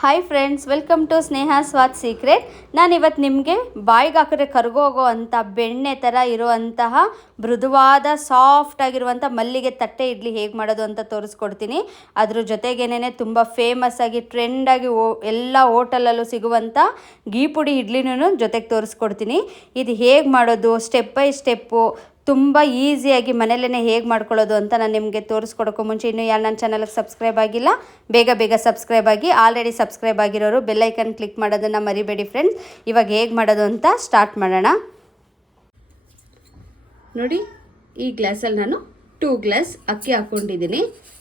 Hi friends, welcome to Sneha Swad secret. ನಾನಿವತ್ತು ನಿಮಗೆ ಬಾಯಿಗೆ ಹಾಕಿದ್ರೆ ಕರ್ಗೋಗೋ ಅಂಥ ಬೆಣ್ಣೆ ಥರ ಇರುವಂತಹ ಮೃದುವಾದ ಸಾಫ್ಟ್ ಆಗಿರುವಂಥ ಮಲ್ಲಿಗೆ ತಟ್ಟೆ ಇಡ್ಲಿ ಹೇಗೆ ಮಾಡೋದು ಅಂತ ತೋರಿಸ್ಕೊಡ್ತೀನಿ. ಅದ್ರ ಜೊತೆಗೇನೆ ತುಂಬ ಫೇಮಸ್ ಆಗಿ ಟ್ರೆಂಡಾಗಿ ಎಲ್ಲ ಹೋಟೆಲಲ್ಲೂ ಸಿಗುವಂಥ ಗೀ ಪುಡಿ ಇಡ್ಲಿನೂ ಜೊತೆಗೆ ತೋರಿಸ್ಕೊಡ್ತೀನಿ. ಇದು ಹೇಗೆ ಮಾಡೋದು ಸ್ಟೆಪ್ ಬೈ ಸ್ಟೆಪ್ಪು ತುಂಬ ಈಸಿಯಾಗಿ ಮನೆಯಲ್ಲೇ ಹೇಗೆ ಮಾಡ್ಕೊಳ್ಳೋದು ಅಂತ ನಾನು ನಿಮಗೆ ತೋರಿಸ್ಕೊಡೋಕ್ಕೂ ಮುಂಚೆ ಇನ್ನೂ ಯಾರು ನನ್ನ ಚಾನಲ್ಗೆ ಸಬ್ಸ್ಕ್ರೈಬ್ ಆಗಿಲ್ಲ ಬೇಗ ಸಬ್ಸ್ಕ್ರೈಬ್ ಆಗಿ. ಆಲ್ರೆಡಿ ಸಬ್ಸ್ಕ್ರೈಬ್ ಆಗಿರೋರು ಬೆಲ್ಲೈಕನ್ ಕ್ಲಿಕ್ ಮಾಡೋದನ್ನು ಮರಿಬೇಡಿ ಫ್ರೆಂಡ್ಸ್. ಇವಾಗ ಹೇಗೆ ಮಾಡೋದು ಅಂತ ಸ್ಟಾರ್ಟ್ ಮಾಡೋಣ. ನೋಡಿ, ಈ ಗ್ಲಾಸಲ್ಲಿ ನಾನು 2 ಗ್ಲಾಸ್ ಅಕ್ಕಿ ಹಾಕ್ಕೊಂಡಿದ್ದೀನಿ.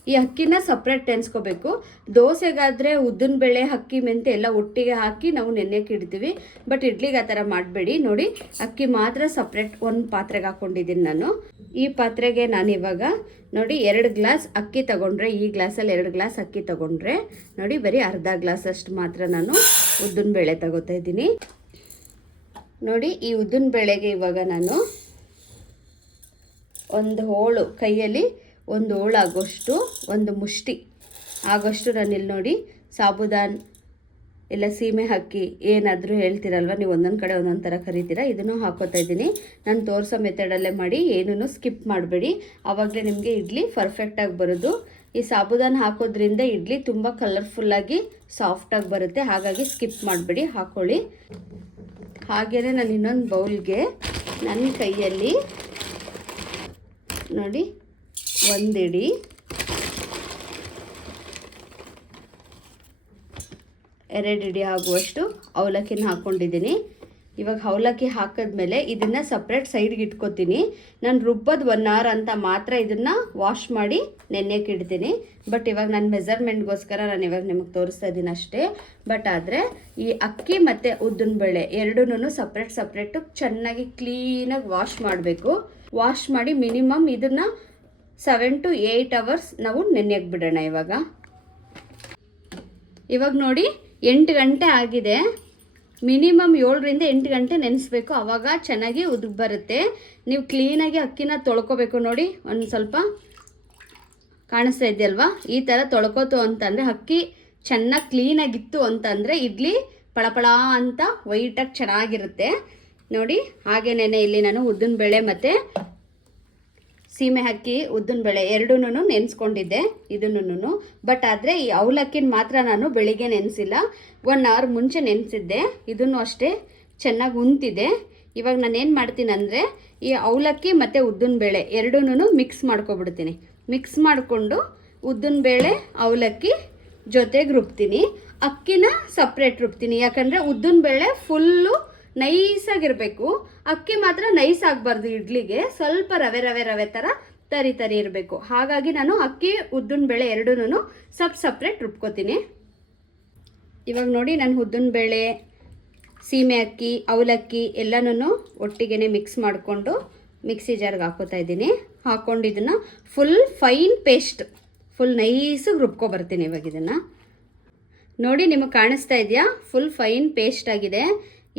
ಈ ಅಕ್ಕಿನ ಸಪ್ರೇಟ್ ನೆನೆಸ್ಕೋಬೇಕು. ದೋಸೆಗಾದರೆ ಉದ್ದಿನಬೇಳೆ ಅಕ್ಕಿ ಮೆಂತೆ ಎಲ್ಲ ಒಟ್ಟಿಗೆ ಹಾಕಿ ನಾವು ನೆನೆಯಕ್ಕೆ ಇಡ್ತೀವಿ. ಬಟ್ ಇಡ್ಲಿಗೆ ಆ ಥರ ಮಾಡಬೇಡಿ. ನೋಡಿ, ಅಕ್ಕಿ ಮಾತ್ರ ಸಪ್ರೇಟ್ ಒಂದು ಪಾತ್ರೆಗೆ ಹಾಕ್ಕೊಂಡಿದ್ದೀನಿ ನಾನು. ಈ ಪಾತ್ರೆಗೆ ನಾನು ಇವಾಗ ನೋಡಿ 2 ಗ್ಲಾಸ್ ಅಕ್ಕಿ ತಗೊಂಡ್ರೆ, ಈ ಗ್ಲಾಸಲ್ಲಿ 2 ಗ್ಲಾಸ್ ಅಕ್ಕಿ ತಗೊಂಡ್ರೆ ನೋಡಿ ಬರೀ ಅರ್ಧ ಗ್ಲಾಸ್ ಅಷ್ಟು ಮಾತ್ರ ನಾನು ಉದ್ದಿನಬೇಳೆ ತಗೋತಾ ಇದ್ದೀನಿ. ನೋಡಿ, ಈ ಉದ್ದಿನಬೇಳೆಗೆ ಇವಾಗ ನಾನು ಒಂದು ಹೋಳು ಕೈಯಲ್ಲಿ ಒಂದು ಹೋಳು ಆಗೋಷ್ಟು, ಒಂದು ಮುಷ್ಟಿ ಆಗೋಷ್ಟು ನಾನಿಲ್ಲಿ ನೋಡಿ ಸಾಬುದಾನ್ ಇಲ್ಲ ಸೀಮೆ ಅಕ್ಕಿ ಏನಾದರೂ ಹೇಳ್ತೀರಲ್ವ ನೀವು, ಒಂದೊಂದು ಕಡೆ ಒಂದೊಂದು ಥರ ಕರಿತೀರ, ಇದನ್ನು ಹಾಕೋತಾ ಇದ್ದೀನಿ. ನಾನು ತೋರಿಸೋ ಮೆಥಡಲ್ಲೇ ಮಾಡಿ, ಏನೂ ಸ್ಕಿಪ್ ಮಾಡಬೇಡಿ. ಆವಾಗಲೇ ನಿಮಗೆ ಇಡ್ಲಿ ಪರ್ಫೆಕ್ಟಾಗಿ ಬರೋದು. ಈ ಸಾಬುದಾನ್ ಹಾಕೋದ್ರಿಂದ ಇಡ್ಲಿ ತುಂಬ ಕಲರ್ಫುಲ್ಲಾಗಿ ಸಾಫ್ಟಾಗಿ ಬರುತ್ತೆ, ಹಾಗಾಗಿ ಸ್ಕಿಪ್ ಮಾಡಬೇಡಿ, ಹಾಕ್ಕೊಳ್ಳಿ. ಹಾಗೆಯೇ ನಾನು ಇನ್ನೊಂದು ಬೌಲ್ಗೆ ನನ್ನ ಕೈಯಲ್ಲಿ ನೋಡಿ 1 ಇಡಿ ಎರಡು ಇಡಿ ಆಗುವಷ್ಟು ಅವಲಕ್ಕಿನ ಹಾಕ್ಕೊಂಡಿದ್ದೀನಿ. ಇವಾಗ ಅವಲಕ್ಕಿ ಹಾಕಿದ್ಮೇಲೆ ಇದನ್ನು ಸಪ್ರೇಟ್ ಸೈಡ್ಗೆ ಇಟ್ಕೊತೀನಿ. ನಾನು ರುಬ್ಬೋದು 1 ಅವರ್ ಅಂತ ಮಾತ್ರ ಇದನ್ನು ವಾಶ್ ಮಾಡಿ ನೆನೆಯಕ್ಕೆ ಇಡ್ತೀನಿ. ಬಟ್ ಇವಾಗ ನಾನು ಮೆಜರ್ಮೆಂಟ್ಗೋಸ್ಕರ ನಾನು ಇವಾಗ ನಿಮಗೆ ತೋರಿಸ್ತಾ ಇದ್ದೀನಿ ಅಷ್ಟೇ. ಬಟ್ ಆದರೆ ಈ ಅಕ್ಕಿ ಮತ್ತು ಉದ್ದಿನಬೇಳೆ ಎರಡೂ ಸಪ್ರೇಟು ಚೆನ್ನಾಗಿ ಕ್ಲೀನಾಗಿ ವಾಶ್ ಮಾಡಬೇಕು. ವಾಶ್ ಮಾಡಿ ಮಿನಿಮಮ್ ಇದನ್ನು 7 to 8 ಅವರ್ಸ್ ನಾವು ನೆನೆಯಕ್ಕೆ ಬಿಡೋಣ. ಇವಾಗ ನೋಡಿ 8 ಗಂಟೆ ಆಗಿದೆ. ಮಿನಿಮಮ್ 7 ರಿಂದ 8 ಗಂಟೆ ನೆನೆಸ್ಬೇಕು, ಆವಾಗ ಚೆನ್ನಾಗಿ ಉದುಗ್ ಬರುತ್ತೆ. ನೀವು ಕ್ಲೀನಾಗಿ ಅಕ್ಕಿನ ತೊಳ್ಕೊಬೇಕು. ನೋಡಿ, ಒಂದು ಸ್ವಲ್ಪ ಕಾಣಿಸ್ತಾ ಇದೆಯಲ್ವಾ, ಈ ಥರ ತೊಳ್ಕೊತು ಅಂತಂದರೆ ಅಕ್ಕಿ ಚೆನ್ನಾಗಿ ಕ್ಲೀನಾಗಿತ್ತು ಅಂತಂದರೆ ಇಡ್ಲಿ ಪಳಪಳ ಅಂತ ವೈಟಾಗಿ ಚೆನ್ನಾಗಿರುತ್ತೆ. ನೋಡಿ, ಹಾಗೇನೇ ಇಲ್ಲಿ ನಾನು ಉದ್ದಿನಬೇಳೆ ಮತ್ತು ಸೀಮೆ ಅಕ್ಕಿ ಉದ್ದಿನಬೇಳೆ ಎರಡೂ ನೆನೆಸ್ಕೊಂಡಿದ್ದೆ ಇದನ್ನು. ಬಟ್ ಆದರೆ ಈ ಅವಲಕ್ಕಿನ ಮಾತ್ರ ನಾನು ಬೆಳಿಗ್ಗೆ ನೆನೆಸಿಲ್ಲ, 1 ಅವರ್ ಮುಂಚೆ ನೆನೆಸಿದ್ದೆ. ಇದನ್ನು ಅಷ್ಟೇ ಚೆನ್ನಾಗಿ ಉಂತಿದೆ. ಇವಾಗ ನಾನು ಏನು ಮಾಡ್ತೀನಿ ಅಂದರೆ ಈ ಅವಲಕ್ಕಿ ಮತ್ತು ಉದ್ದಿನಬೇಳೆ ಎರಡೂ ಮಿಕ್ಸ್ ಮಾಡ್ಕೊಬಿಡ್ತೀನಿ. ಮಿಕ್ಸ್ ಮಾಡಿಕೊಂಡು ಉದ್ದಿನಬೇಳೆ ಅವಲಕ್ಕಿ ಜೊತೆಗೆ ರುಬ್ತೀನಿ, ಅಕ್ಕಿನ ಸಪ್ರೇಟ್ ರುಬ್ತೀನಿ. ಯಾಕಂದರೆ ಉದ್ದಿನಬೇಳೆ ಫುಲ್ಲು ನೈಸಾಗಿರಬೇಕು, ಅಕ್ಕಿ ಮಾತ್ರ ನೈಸ್ ಆಗಬಾರ್ದು. ಇಡ್ಲಿಗೆ ಸ್ವಲ್ಪ ರವೆ ಥರ ತರಿ ಇರಬೇಕು. ಹಾಗಾಗಿ ನಾನು ಅಕ್ಕಿ ಉದ್ದಿನಬೇಳೆ ಎರಡೂ ಸಪ್ರೇಟ್ ರುಬ್ಕೋತೀನಿ. ಇವಾಗ ನೋಡಿ, ನಾನು ಉದ್ದಿನಬೇಳೆ ಸೀಮೆ ಅಕ್ಕಿ ಅವಲಕ್ಕಿ ಎಲ್ಲನೂ ಒಟ್ಟಿಗೆ ಮಿಕ್ಸ್ ಮಾಡಿಕೊಂಡು ಮಿಕ್ಸಿ ಜಾರ್ಗೆ ಹಾಕೋತಾ ಇದ್ದೀನಿ. ಹಾಕ್ಕೊಂಡು ಇದನ್ನು ಫುಲ್ ಫೈನ್ ಪೇಸ್ಟ್, ಫುಲ್ ನೈಸಾಗಿ ರುಬ್ಕೊಬರ್ತೀನಿ. ಇವಾಗ ಇದನ್ನು ನೋಡಿ, ನಿಮಗೆ ಕಾಣಿಸ್ತಾ ಇದೆಯಾ, ಫುಲ್ ಫೈನ್ ಪೇಸ್ಟ್ ಆಗಿದೆ.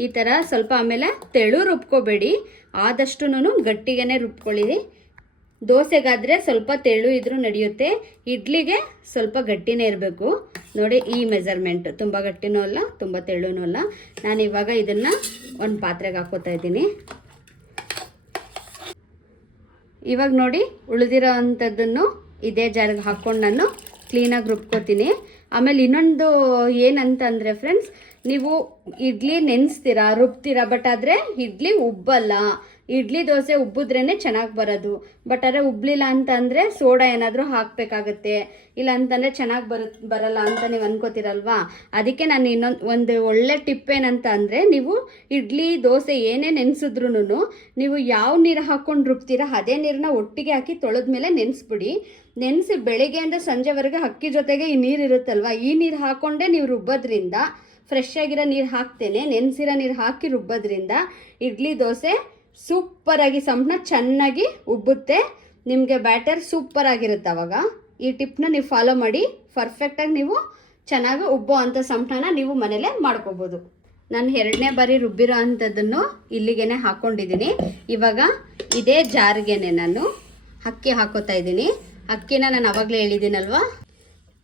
ಈ ಥರ ಸ್ವಲ್ಪ ಆಮೇಲೆ ತೆಳು ರುಬ್ಕೋಬೇಡಿ, ಆದಷ್ಟು ಗಟ್ಟಿಗೆ ರುಬ್ಕೊಳ್ಳಿ. ದೋಸೆಗಾದರೆ ಸ್ವಲ್ಪ ತೆಳು ಇದ್ರೂ ನಡೆಯುತ್ತೆ, ಇಡ್ಲಿಗೆ ಸ್ವಲ್ಪ ಗಟ್ಟಿನೇ ಇರಬೇಕು. ನೋಡಿ, ಈ ಮೆಜರ್ಮೆಂಟ್ ತುಂಬ ಗಟ್ಟಿನೂ ಅಲ್ಲ ತುಂಬ ತೆಳುನೂ ಅಲ್ಲ. ನಾನು ಇವಾಗ ಇದನ್ನು ಒಂದು ಪಾತ್ರೆಗೆ ಹಾಕೋತಾ ಇದ್ದೀನಿ. ಇವಾಗ ನೋಡಿ, ಉಳಿದಿರೋ ಅಂಥದ್ದನ್ನು ಇದೇ ಜಾರಿಗೆ ಹಾಕ್ಕೊಂಡು ನಾನು ಕ್ಲೀನಾಗಿ ರುಬ್ಕೋತೀನಿ. ಆಮೇಲೆ ಇನ್ನೊಂದು ಏನಂತಂದರೆ ಫ್ರೆಂಡ್ಸ್, ನೀವು ಇಡ್ಲಿ ನೆನೆಸ್ತೀರಾ ರುಬ್ತೀರಾ, ಬಟ್ ಆದರೆ ಇಡ್ಲಿ ಉಬ್ಬಲ್ಲ. ಇಡ್ಲಿ ದೋಸೆ ಉಬ್ಬಿದ್ರೇ ಚೆನ್ನಾಗಿ ಬರೋದು. ಬಟ್ ಆದರೆ ಉಬ್ಬಲಿಲ್ಲ ಅಂತಂದರೆ ಸೋಡಾ ಏನಾದರೂ ಹಾಕಬೇಕಾಗತ್ತೆ, ಇಲ್ಲ ಅಂತಂದರೆ ಚೆನ್ನಾಗಿ ಬರಲ್ಲ ಅಂತ ನೀವು ಅನ್ಕೋತೀರಲ್ವಾ. ಅದಕ್ಕೆ ನಾನು ಒಂದು ಒಳ್ಳೆ ಟಿಪ್ ಏನಂತ ಅಂದರೆ, ನೀವು ಇಡ್ಲಿ ದೋಸೆ ಏನೇ ನೆನೆಸಿದ್ರೂ ನೀವು ಯಾವ ನೀರು ಹಾಕ್ಕೊಂಡು ರುಬ್ತೀರಾ ಅದೇ ನೀರನ್ನ ಒಟ್ಟಿಗೆ ಹಾಕಿ ತೊಳೆದ್ಮೇಲೆ ನೆನೆಸ್ಬಿಡಿ. ನೆನೆಸಿ ಬೆಳಿಗ್ಗೆಯಿಂದ ಸಂಜೆವರೆಗೆ ಅಕ್ಕಿ ಜೊತೆಗೆ ಈ ನೀರು ಇರುತ್ತಲ್ವ, ಈ ನೀರು ಹಾಕ್ಕೊಂಡೇ ನೀವು ರುಬ್ಬೋದ್ರಿಂದ, ಫ್ರೆಶ್ ಆಗಿರೋ ನೀರು ಹಾಕ್ತೇನೆ, ನೆನೆಸಿರೋ ನೀರು ಹಾಕಿ ರುಬ್ಬೋದ್ರಿಂದ ಇಡ್ಲಿ ದೋಸೆ ಸೂಪರಾಗಿ ಸಂಪನ್ನ ಚೆನ್ನಾಗಿ ಉಬ್ಬುತ್ತೆ. ನಿಮಗೆ ಬ್ಯಾಟರ್ ಸೂಪರಾಗಿರುತ್ತೆ. ಆವಾಗ ಈ ಟಿಪ್ನ ನೀವು ಫಾಲೋ ಮಾಡಿ, ಪರ್ಫೆಕ್ಟಾಗಿ ನೀವು ಚೆನ್ನಾಗಿ ಉಬ್ಬೋ ಅಂಥ ಸಂಪನ್ನ ನೀವು ಮನೇಲೇ ಮಾಡ್ಕೋಬೋದು. ನಾನು 2ನೇ ಬಾರಿ ರುಬ್ಬಿರೋ ಅಂಥದ್ದನ್ನು ಇಲ್ಲಿಗೆ ಹಾಕ್ಕೊಂಡಿದ್ದೀನಿ. ಇವಾಗ ಇದೇ ಜಾರ್ಗೆ ನಾನು ಅಕ್ಕಿ ಹಾಕೋತಾ ಇದ್ದೀನಿ. ಅಕ್ಕಿನ ನಾನು ಆವಾಗಲೇ ಹೇಳಿದ್ದೀನಲ್ವ,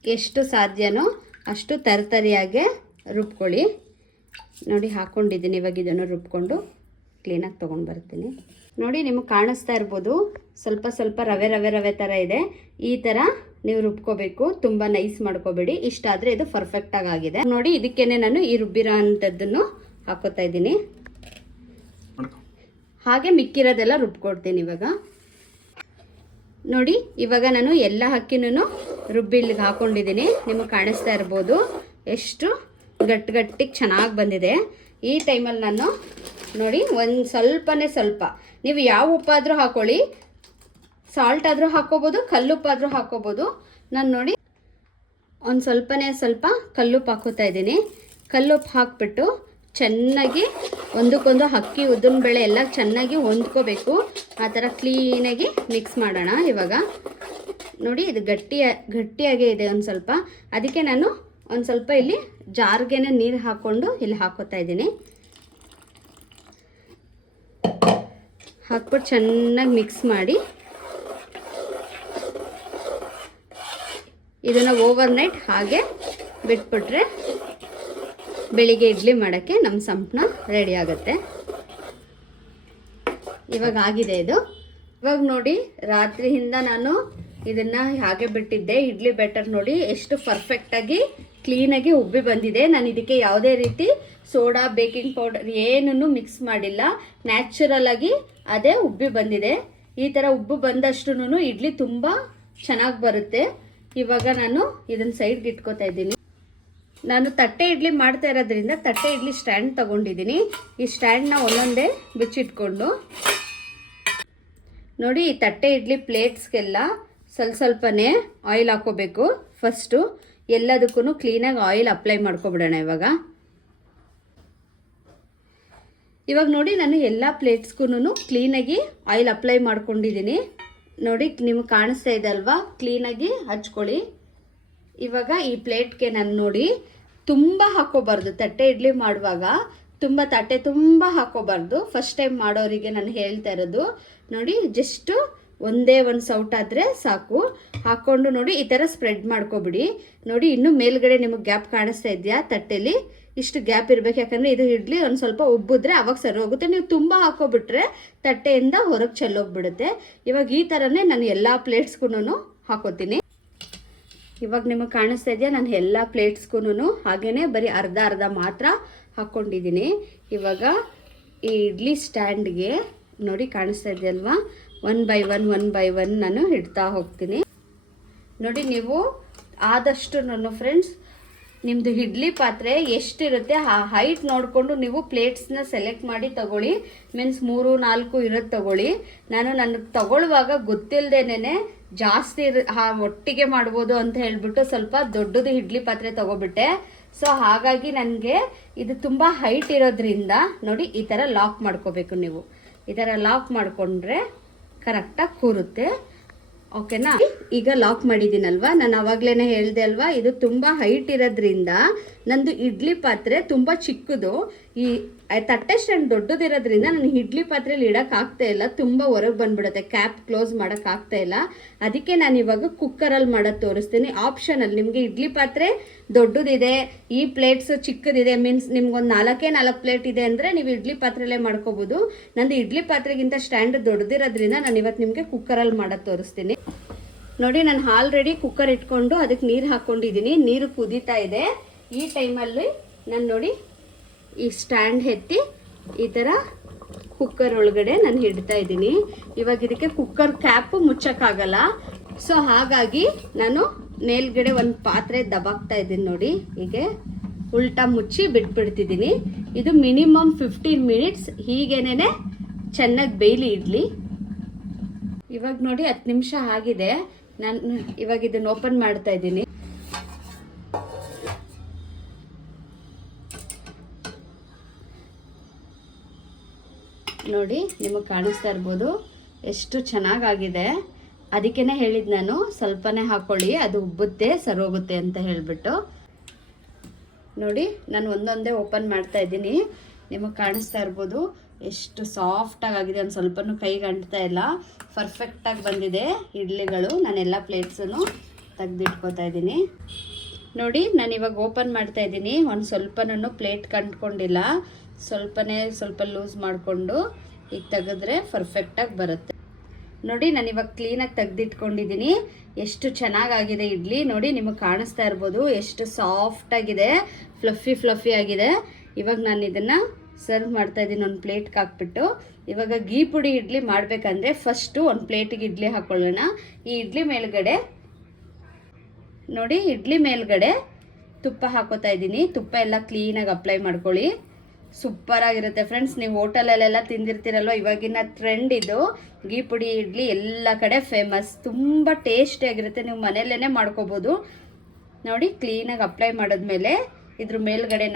ಎಷ್ಟು ಸಾಧ್ಯನೋ ಅಷ್ಟು ತರಿಯಾಗೆ ರುಬ್ಕೊಳ್ಳಿ. ನೋಡಿ ಹಾಕ್ಕೊಂಡಿದ್ದೀನಿ. ಇವಾಗ ಇದನ್ನು ರುಬ್ಕೊಂಡು ಕ್ಲೀನಾಗಿ ತೊಗೊಂಡು ಬರ್ತೀನಿ. ನೋಡಿ ನಿಮಗೆ ಕಾಣಿಸ್ತಾ ಇರ್ಬೋದು, ಸ್ವಲ್ಪ ಸ್ವಲ್ಪ ರವೆ ರವೆ ರವೆ ಥರ ಇದೆ. ಈ ಥರ ನೀವು ರುಬ್ಕೋಬೇಕು, ತುಂಬ ನೈಸ್ ಮಾಡ್ಕೋಬೇಡಿ. ಇಷ್ಟಾದರೆ ಇದು ಪರ್ಫೆಕ್ಟಾಗಿ ಆಗಿದೆ. ನೋಡಿ ಇದಕ್ಕೇನೆ ನಾನು ಈ ರುಬ್ಬಿರೋ ಅಂಥದ್ದನ್ನು ಹಾಕೋತಾ ಇದ್ದೀನಿ. ಹಾಗೆ ಮಿಕ್ಕಿರೋದೆಲ್ಲ ರುಬ್ಕೊಡ್ತೀನಿ ಇವಾಗ. ನೋಡಿ ಇವಾಗ ನಾನು ಎಲ್ಲ ಅಕ್ಕಿನೂ ರುಬ್ಬಿಲ್ಲಿಗೆ ಹಾಕ್ಕೊಂಡಿದ್ದೀನಿ. ನಿಮಗೆ ಕಾಣಿಸ್ತಾ ಇರ್ಬೋದು ಎಷ್ಟು ಗಟ್ಟಿಗೆ ಚೆನ್ನಾಗಿ ಬಂದಿದೆ. ಈ ಟೈಮಲ್ಲಿ ನಾನು ನೋಡಿ ಒಂದು ಸ್ವಲ್ಪನೇ ಸ್ವಲ್ಪ, ನೀವು ಯಾವ ಉಪ್ಪಾದರೂ ಹಾಕೊಳ್ಳಿ, ಸಾಲ್ಟ್ ಆದರೂ ಹಾಕೋಬೋದು, ಕಲ್ಲುಪ್ಪಾದರೂ ಹಾಕೋಬೋದು. ನಾನು ನೋಡಿ ಒಂದು ಸ್ವಲ್ಪನೇ ಸ್ವಲ್ಪ ಕಲ್ಲುಪ್ಪು ಹಾಕೋತಾ ಇದ್ದೀನಿ. ಕಲ್ಲುಪ್ಪು ಹಾಕ್ಬಿಟ್ಟು ಚೆನ್ನಾಗಿ ಒಂದಕ್ಕೊಂದು ಅಕ್ಕಿ ಉದ್ದಿನ ಬೇಳೆ ಎಲ್ಲ ಚೆನ್ನಾಗಿ ಹೊಂದ್ಕೋಬೇಕು. ಆ ಥರ ಕ್ಲೀನಾಗಿ ಮಿಕ್ಸ್ ಮಾಡೋಣ. ಇವಾಗ ನೋಡಿ ಇದು ಗಟ್ಟಿಯಾಗೇ ಇದೆ ಒಂದು ಸ್ವಲ್ಪ. ಅದಕ್ಕೆ ನಾನು ಒಂದು ಸ್ವಲ್ಪ ಇಲ್ಲಿ ಜಾರ್ಗೆನೆ ನೀರು ಹಾಕ್ಕೊಂಡು ಇಲ್ಲಿ ಹಾಕೋತಾ ಇದ್ದೀನಿ. ಹಾಕ್ಬಿಟ್ಟು ಚೆನ್ನಾಗಿ ಮಿಕ್ಸ್ ಮಾಡಿ ಇದನ್ನು ಓವರ್ನೈಟ್ ಹಾಗೆ ಬಿಟ್ಬಿಟ್ರೆ ಬೆಳಿಗ್ಗೆ ಇಡ್ಲಿ ಮಾಡೋಕ್ಕೆ ನಮ್ಮ ಸಂಪಣ ರೆಡಿ ಆಗುತ್ತೆ. ಇವಾಗ ಆಗಿದೆ ಇದು. ಇವಾಗ ನೋಡಿ ರಾತ್ರಿಯಿಂದ ನಾನು ಇದನ್ನು ಹಾಗೆ ಬಿಟ್ಟಿದ್ದೆ. ಇಡ್ಲಿ ಬ್ಯಾಟರ್ ನೋಡಿ ಎಷ್ಟು ಪರ್ಫೆಕ್ಟಾಗಿ ಕ್ಲೀನಾಗಿ ಉಬ್ಬಿ ಬಂದಿದೆ. ನಾನು ಇದಕ್ಕೆ ಯಾವುದೇ ರೀತಿ ಸೋಡಾ ಬೇಕಿಂಗ್ ಪೌಡರ್ ಏನನ್ನು ಮಿಕ್ಸ್ ಮಾಡಿಲ್ಲ. ನ್ಯಾಚುರಲ್ ಆಗಿ ಅದೇ ಉಬ್ಬಿ ಬಂದಿದೆ. ಈ ಥರ ಉಬ್ಬು ಬಂದಷ್ಟು ಇಡ್ಲಿ ತುಂಬ ಚೆನ್ನಾಗಿ ಬರುತ್ತೆ. ಇವಾಗ ನಾನು ಇದನ್ನು ಸೈಡ್ಗೆ ಇಟ್ಕೋತಾ ಇದ್ದೀನಿ. ನಾನು ತಟ್ಟೆ ಇಡ್ಲಿ ಮಾಡ್ತಾ ಇರೋದ್ರಿಂದ ತಟ್ಟೆ ಇಡ್ಲಿ ಸ್ಟ್ಯಾಂಡ್ ತಗೊಂಡಿದ್ದೀನಿ. ಈ ಸ್ಟ್ಯಾಂಡ್ನ ಒಂದೊಂದೇ ಬಿಚ್ಚಿಟ್ಕೊಂಡು ನೋಡಿ ಈ ತಟ್ಟೆ ಇಡ್ಲಿ ಪ್ಲೇಟ್ಸ್ಗೆಲ್ಲ ಸ್ವಲ್ಪನೇ ಆಯಿಲ್ ಹಾಕೋಬೇಕು. ಫಸ್ಟು ಎಲ್ಲದಕ್ಕೂ ಕ್ಲೀನಾಗಿ ಆಯಿಲ್ ಅಪ್ಲೈ ಮಾಡ್ಕೊಬಿಡೋಣ. ಇವಾಗ ನೋಡಿ ನಾನು ಎಲ್ಲ ಪ್ಲೇಟ್ಸ್ಗೂ ಕ್ಲೀನಾಗಿ ಆಯಿಲ್ ಅಪ್ಲೈ ಮಾಡ್ಕೊಂಡಿದ್ದೀನಿ. ನೋಡಿ ನಿಮಗೆ ಕಾಣಿಸ್ತಾ ಇದೆ ಅಲ್ವಾ, ಕ್ಲೀನಾಗಿ ಹಚ್ಕೊಳ್ಳಿ. ಇವಾಗ ಈ ಪ್ಲೇಟ್ಗೆ ನಾನು ನೋಡಿ ತುಂಬ ಹಾಕೋಬಾರ್ದು. ತಟ್ಟೆ ಇಡ್ಲಿ ಮಾಡುವಾಗ ತಟ್ಟೆ ತುಂಬ ಹಾಕೋಬಾರ್ದು. ಫಸ್ಟ್ ಟೈಮ್ ಮಾಡೋರಿಗೆ ನಾನು ಹೇಳ್ತಾ ಇರೋದು. ನೋಡಿ ಜಸ್ಟು ಒಂದೇ ಒಂದು ಸೌಟ್ ಆದರೆ ಸಾಕು. ಹಾಕ್ಕೊಂಡು ನೋಡಿ ಈ ಥರ ಸ್ಪ್ರೆಡ್ ಮಾಡ್ಕೊಬಿಡಿ. ನೋಡಿ ಇನ್ನೂ ಮೇಲ್ಗಡೆ ನಿಮಗೆ ಗ್ಯಾಪ್ ಕಾಣಿಸ್ತಾ ಇದೆಯಾ? ತಟ್ಟೆಲಿ ಇಷ್ಟು ಗ್ಯಾಪ್ ಇರಬೇಕು. ಯಾಕಂದರೆ ಇದು ಇಡ್ಲಿ ಒಂದು ಸ್ವಲ್ಪ ಉಬ್ಬಿದ್ರೆ ಅವಾಗ ಸರಿ ಹೋಗುತ್ತೆ. ನೀವು ತುಂಬ ಹಾಕೋಬಿಟ್ರೆ ತಟ್ಟೆಯಿಂದ ಹೊರಗೆ ಚೆಲ್ಲೋಗ್ಬಿಡುತ್ತೆ. ಇವಾಗ ಈ ಥರನೇ ನಾನು ಎಲ್ಲ ಪ್ಲೇಟ್ಸ್ಗೂ ಹಾಕೋತೀನಿ. ಇವಾಗ ನಿಮಗೆ ಕಾಣಿಸ್ತಾ ಇದೆಯಾ? ನಾನು ಎಲ್ಲ ಪ್ಲೇಟ್ಸ್ಗೂ ಹಾಗೇ ಬರೀ ಅರ್ಧ ಅರ್ಧ ಮಾತ್ರ ಹಾಕ್ಕೊಂಡಿದ್ದೀನಿ. ಇವಾಗ ಈ ಇಡ್ಲಿ ಸ್ಟ್ಯಾಂಡ್ಗೆ ನೋಡಿ ಕಾಣಿಸ್ತಾ ಇದೆಯಲ್ವಾ, ಒನ್ ಬೈ ಒನ್ ನಾನು ಇಡ್ತಾ ಹೋಗ್ತೀನಿ. ನೋಡಿ ನೀವು ಆದಷ್ಟು ನನ್ನ ಫ್ರೆಂಡ್ಸ್ ನಿಮ್ಮದು ಇಡ್ಲಿ ಪಾತ್ರೆ ಎಷ್ಟಿರುತ್ತೆ ಆ ಹೈಟ್ ನೋಡಿಕೊಂಡು ನೀವು ಪ್ಲೇಟ್ಸ್ನ ಸೆಲೆಕ್ಟ್ ಮಾಡಿ ತಗೊಳ್ಳಿ. ಮೀನ್ಸ್ 3-4 ಇರೋದು ತಗೊಳ್ಳಿ. ನನಗೆ ತಗೊಳ್ಳುವಾಗ ಗೊತ್ತಿಲ್ಲದೇನೆ ಜಾಸ್ತಿ ಒಟ್ಟಿಗೆ ಮಾಡ್ಬೋದು ಅಂತ ಹೇಳ್ಬಿಟ್ಟು ಸ್ವಲ್ಪ ದೊಡ್ಡದು ಇಡ್ಲಿ ಪಾತ್ರೆ ತಗೊಬಿಟ್ಟೆ. ಸೊ ಹಾಗಾಗಿ ನನಗೆ ಇದು ತುಂಬ ಹೈಟ್ ಇರೋದ್ರಿಂದ ನೋಡಿ ಈ ಥರ ಲಾಕ್ ಮಾಡ್ಕೋಬೇಕು. ನೀವು ಈ ಥರ ಲಾಕ್ ಮಾಡಿಕೊಂಡ್ರೆ ಕರೆಕ್ಟಾಗಿ ಕೂರುತ್ತೆ. ಓಕೆನಾ? ಈಗ ಲಾಕ್ ಮಾಡಿದ್ದೀನಲ್ವಾ, ನಾನು ಆವಾಗಲೇ ಹೇಳಿದೆ ಅಲ್ವಾ, ಇದು ತುಂಬ ಹೈಟ್ ಇರೋದ್ರಿಂದ ನಂದು ಇಡ್ಲಿ ಪಾತ್ರೆ ತುಂಬ ಚಿಕ್ಕದು. ಈ ತಟ್ಟೆ ಸ್ಟ್ಯಾಂಡ್ ದೊಡ್ಡದಿರೋದ್ರಿಂದ ನಾನು ಇಡ್ಲಿ ಪಾತ್ರೆಯಲ್ಲಿ ಇಡೋಕ್ಕಾಗ್ತಾ ಇಲ್ಲ, ತುಂಬ ಹೊರಗೆ ಬಂದ್ಬಿಡುತ್ತೆ, ಕ್ಯಾಪ್ ಕ್ಲೋಸ್ ಮಾಡೋಕ್ಕಾಗ್ತಾ ಇಲ್ಲ. ಅದಕ್ಕೆ ನಾನು ಇವಾಗ ಕುಕ್ಕರಲ್ಲಿ ಮಾಡೋದು ತೋರಿಸ್ತೀನಿ. ಆಪ್ಷನಲ್, ನಿಮಗೆ ಇಡ್ಲಿ ಪಾತ್ರೆ ದೊಡ್ಡದಿದೆ, ಈ ಪ್ಲೇಟ್ಸ್ ಚಿಕ್ಕದಿದೆ, ಮೀನ್ಸ್ ನಿಮ್ಗೊಂದು 4 ಪ್ಲೇಟ್ ಇದೆ ಅಂದರೆ ನೀವು ಇಡ್ಲಿ ಪಾತ್ರೆಯಲ್ಲೇ ಮಾಡ್ಕೋಬೋದು. ನಂದು ಇಡ್ಲಿ ಪಾತ್ರೆಗಿಂತ ಸ್ಟ್ಯಾಂಡ್ ದೊಡ್ಡದಿರೋದ್ರಿಂದ ನಾನು ಇವತ್ತು ನಿಮಗೆ ಕುಕ್ಕರಲ್ಲಿ ಮಾಡೋದು ತೋರಿಸ್ತೀನಿ. ನೋಡಿ ನಾನು ಆಲ್ರೆಡಿ ಕುಕ್ಕರ್ ಇಟ್ಕೊಂಡು ಅದಕ್ಕೆ ನೀರು ಹಾಕ್ಕೊಂಡಿದ್ದೀನಿ. ನೀರು ಕುದೀತಾ ಇದೆ. ಈ ಟೈಮಲ್ಲಿ ನಾನು ನೋಡಿ ಈ ಸ್ಟ್ಯಾಂಡ್ ಎತ್ತಿ ಈ ಥರ ಕುಕ್ಕರ್ ಒಳಗಡೆ ನಾನು ಇಡ್ತಾ ಇದ್ದೀನಿ. ಇವಾಗ ಇದಕ್ಕೆ ಕುಕ್ಕರ್ ಕ್ಯಾಪು ಮುಚ್ಚಕ್ಕಾಗಲ್ಲ. ಸೊ ಹಾಗಾಗಿ ನಾನು ಮೇಲ್ಗಡೆ ಒಂದು ಪಾತ್ರೆ ದಬಾಕ್ತಾ ಇದ್ದೀನಿ. ನೋಡಿ ಹೀಗೆ ಉಲ್ಟಾ ಮುಚ್ಚಿ ಬಿಟ್ಬಿಡ್ತಿದ್ದೀನಿ. ಇದು ಮಿನಿಮಮ್ 15 ಮಿನಿಟ್ಸ್ ಹೀಗೇನೆ ಚೆನ್ನಾಗಿ ಬೇಯಲಿ ಇಡ್ಲಿ. ಇವಾಗ ನೋಡಿ 10 ನಿಮಿಷ ಆಗಿದೆ. ನಾನು ಇವಾಗ ಇದನ್ನು ಓಪನ್ ಮಾಡ್ತಾ ಇದ್ದೀನಿ. ನೋಡಿ ನಿಮಗೆ ಕಾಣಿಸ್ತಾ ಇರ್ಬೋದು ಎಷ್ಟು ಚೆನ್ನಾಗಾಗಿದೆ. ಅದಕ್ಕೇ ಹೇಳಿದ್ದು ನಾನು ಸ್ವಲ್ಪನೇ ಹಾಕ್ಕೊಳ್ಳಿ, ಅದು ಉಬ್ಬುತ್ತೆ ಸರೋಗುತ್ತೆ ಅಂತ ಹೇಳಿಬಿಟ್ಟು. ನೋಡಿ ನಾನು ಒಂದೊಂದೇ ಓಪನ್ ಮಾಡ್ತಾ ಇದ್ದೀನಿ. ನಿಮಗೆ ಕಾಣಿಸ್ತಾ ಇರ್ಬೋದು ಎಷ್ಟು ಸಾಫ್ಟಾಗಿ ಆಗಿದೆ. ಒಂದು ಸ್ವಲ್ಪನೂ ಕೈಗೆ ಅಂಟ್ತಾ ಇಲ್ಲ, ಪರ್ಫೆಕ್ಟಾಗಿ ಬಂದಿದೆ ಇಡ್ಲಿಗಳು. ನಾನೆಲ್ಲ ಪ್ಲೇಟ್ಸನ್ನು ತೆಗೆದಿಟ್ಕೋತಾ ಇದ್ದೀನಿ. ನೋಡಿ ನಾನು ಇವಾಗ ಓಪನ್ ಮಾಡ್ತಾ ಇದ್ದೀನಿ. ಒಂದು ಸ್ವಲ್ಪನೂ ಪ್ಲೇಟ್ ಕಂಡ್ಕೊಂಡಿಲ್ಲ, ಸ್ವಲ್ಪ ಲೂಸ್ ಮಾಡಿಕೊಂಡು ಈಗ ತೆಗೆದ್ರೆ ಪರ್ಫೆಕ್ಟಾಗಿ ಬರುತ್ತೆ. ನೋಡಿ ನಾನು ಇವಾಗ ಕ್ಲೀನಾಗಿ ತೆಗೆದಿಟ್ಕೊಂಡಿದ್ದೀನಿ. ಎಷ್ಟು ಚೆನ್ನಾಗಾಗಿದೆ ಇಡ್ಲಿ ನೋಡಿ, ನಿಮಗೆ ಕಾಣಿಸ್ತಾ ಇರ್ಬೋದು ಎಷ್ಟು ಸಾಫ್ಟಾಗಿದೆ, ಫ್ಲಫಿ ಆಗಿದೆ. ಇವಾಗ ನಾನು ಇದನ್ನು ಸರ್ವ್ ಮಾಡ್ತಾ ಇದ್ದೀನಿ ಒಂದು ಪ್ಲೇಟ್ಗೆ ಹಾಕ್ಬಿಟ್ಟು. ಇವಾಗ ಗೀ ಪುಡಿ ಇಡ್ಲಿ ಮಾಡಬೇಕಂದ್ರೆ ಫಸ್ಟು ಒಂದು ಪ್ಲೇಟಿಗೆ ಇಡ್ಲಿ ಹಾಕ್ಕೊಳ್ಳೋಣ. ಈ ಇಡ್ಲಿ ಮೇಲ್ಗಡೆ ನೋಡಿ, ಇಡ್ಲಿ ಮೇಲ್ಗಡೆ ತುಪ್ಪ ಹಾಕೋತಾ ಇದ್ದೀನಿ. ತುಪ್ಪ ಎಲ್ಲ ಕ್ಲೀನಾಗಿ ಅಪ್ಲೈ ಮಾಡ್ಕೊಳ್ಳಿ. ಸೂಪರಾಗಿರುತ್ತೆ ಫ್ರೆಂಡ್ಸ್. ನೀವು ಹೋಟೆಲಲ್ಲೆಲ್ಲ ತಿಂದಿರ್ತೀರಲ್ವ, ಇವಾಗಿನ ಟ್ರೆಂಡ್ ಇದು. ಗೀ ಪುಡಿ ಇಡ್ಲಿ ಎಲ್ಲ ಕಡೆ ಫೇಮಸ್, ತುಂಬ ಟೇಸ್ಟಿಯಾಗಿರುತ್ತೆ. ನೀವು ಮನೆಯಲ್ಲೇ ಮಾಡ್ಕೋಬೋದು. ನೋಡಿ ಕ್ಲೀನಾಗಿ ಅಪ್ಲೈ ಮಾಡಿದ್ಮೇಲೆ ಇದ್ರ ಮೇಲ್ಗಡೆ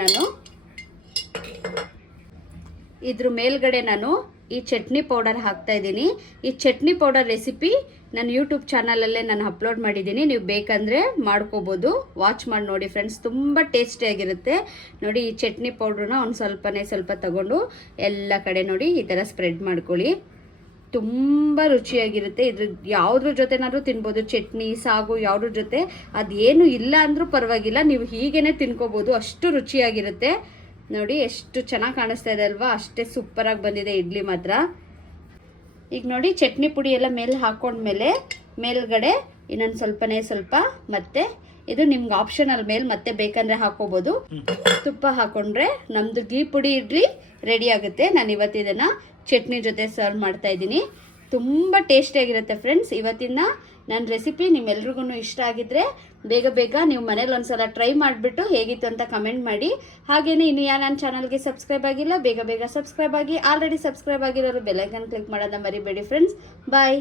ನಾನು ಈ ಚಟ್ನಿ ಪೌಡರ್ ಹಾಕ್ತಾ ಇದ್ದೀನಿ. ಈ ಚಟ್ನಿ ಪೌಡರ್ ರೆಸಿಪಿ ನಾನು ಯೂಟ್ಯೂಬ್ ಚಾನಲಲ್ಲೇ ನಾನು ಅಪ್ಲೋಡ್ ಮಾಡಿದ್ದೀನಿ, ನೀವು ಬೇಕಂದರೆ ಮಾಡ್ಕೋಬೋದು. ವಾಚ್ ಮಾಡಿ ನೋಡಿ ಫ್ರೆಂಡ್ಸ್, ತುಂಬ ಟೇಸ್ಟಿಯಾಗಿರುತ್ತೆ. ನೋಡಿ ಈ ಚಟ್ನಿ ಪೌಡ್ರನ್ನ ಒಂದು ಸ್ವಲ್ಪ ತಗೊಂಡು ಎಲ್ಲ ಕಡೆ ನೋಡಿ ಈ ಥರ ಸ್ಪ್ರೆಡ್ ಮಾಡ್ಕೊಳ್ಳಿ. ತುಂಬ ರುಚಿಯಾಗಿರುತ್ತೆ. ಇದ್ರ ಯಾವುದ್ರ ಜೊತೆನಾದ್ರೂ ತಿನ್ಬೋದು, ಚಟ್ನಿ ಸಾಗು ಯಾವುದ್ರ ಜೊತೆ, ಅದೇನು ಇಲ್ಲ ಅಂದರೂ ಪರವಾಗಿಲ್ಲ, ನೀವು ಹೀಗೇ ತಿನ್ಕೋಬೋದು, ಅಷ್ಟು ರುಚಿಯಾಗಿರುತ್ತೆ. ನೋಡಿ ಎಷ್ಟು ಚೆನ್ನಾಗಿ ಕಾಣಿಸ್ತಾ ಇದೆ ಅಲ್ವಾ, ಅಷ್ಟೇ ಸೂಪರಾಗಿ ಬಂದಿದೆ ಇಡ್ಲಿ ಮಾತ್ರ. ಈಗ ನೋಡಿ ಚಟ್ನಿ ಪುಡಿ ಎಲ್ಲ ಮೇಲೆ ಹಾಕೊಂಡ್ಮೇಲೆ ಮೇಲ್ಗಡೆ ಇನ್ನೊಂದು ಸ್ವಲ್ಪ ಮತ್ತೆ ಇದು ನಿಮ್ಗೆ ಆಪ್ಷನಲ್ ಮೇಲೆ ಮತ್ತೆ ಬೇಕಂದ್ರೆ ಹಾಕೋಬೋದು. ತುಪ್ಪ ಹಾಕೊಂಡ್ರೆ ನಮ್ಮದು ಗೀ ಪುಡಿ ಇಡ್ಲಿ ರೆಡಿ ಆಗುತ್ತೆ. ನಾನು ಇವತ್ತು ಇದನ್ನು ಚಟ್ನಿ ಜೊತೆ ಸರ್ವ್ ಮಾಡ್ತಾ ಇದ್ದೀನಿ. ತುಂಬ ಟೇಸ್ಟಿಯಾಗಿರುತ್ತೆ ಫ್ರೆಂಡ್ಸ್. ಇವತ್ತಿನ ನನ್ನ ರೆಸಿಪಿ ನಿಮ್ಮೆಲ್ರಿಗೂ ಇಷ್ಟ ಆಗಿದ್ರೆ ಬೇಗ ನೀವು ಮನೇಲಿ ಒಂದ್ಸಲ ಟ್ರೈ ಮಾಡಿಬಿಟ್ಟು ಹೇಗಿತ್ತು ಅಂತ ಕಮೆಂಟ್ ಮಾಡಿ. ಹಾಗೆಯೇ ಇನ್ನು ನನ್ನ ಚಾನಲ್ಗೆ ಸಬ್ಸ್ಕ್ರೈಬ್ ಆಗಿಲ್ಲ ಬೇಗ ಸಬ್ಸ್ಕ್ರೈಬ್ ಆಗಿ. ಆಲ್ರೆಡಿ ಸಬ್ಸ್ಕ್ರೈಬ್ ಆಗಿರೋರು ಬೆಲ್ ಐಕಾನ್ ಕ್ಲಿಕ್ ಮಾಡೋದನ್ನ ಮರಿಬೇಡಿ ಫ್ರೆಂಡ್ಸ್. ಬಾಯ್.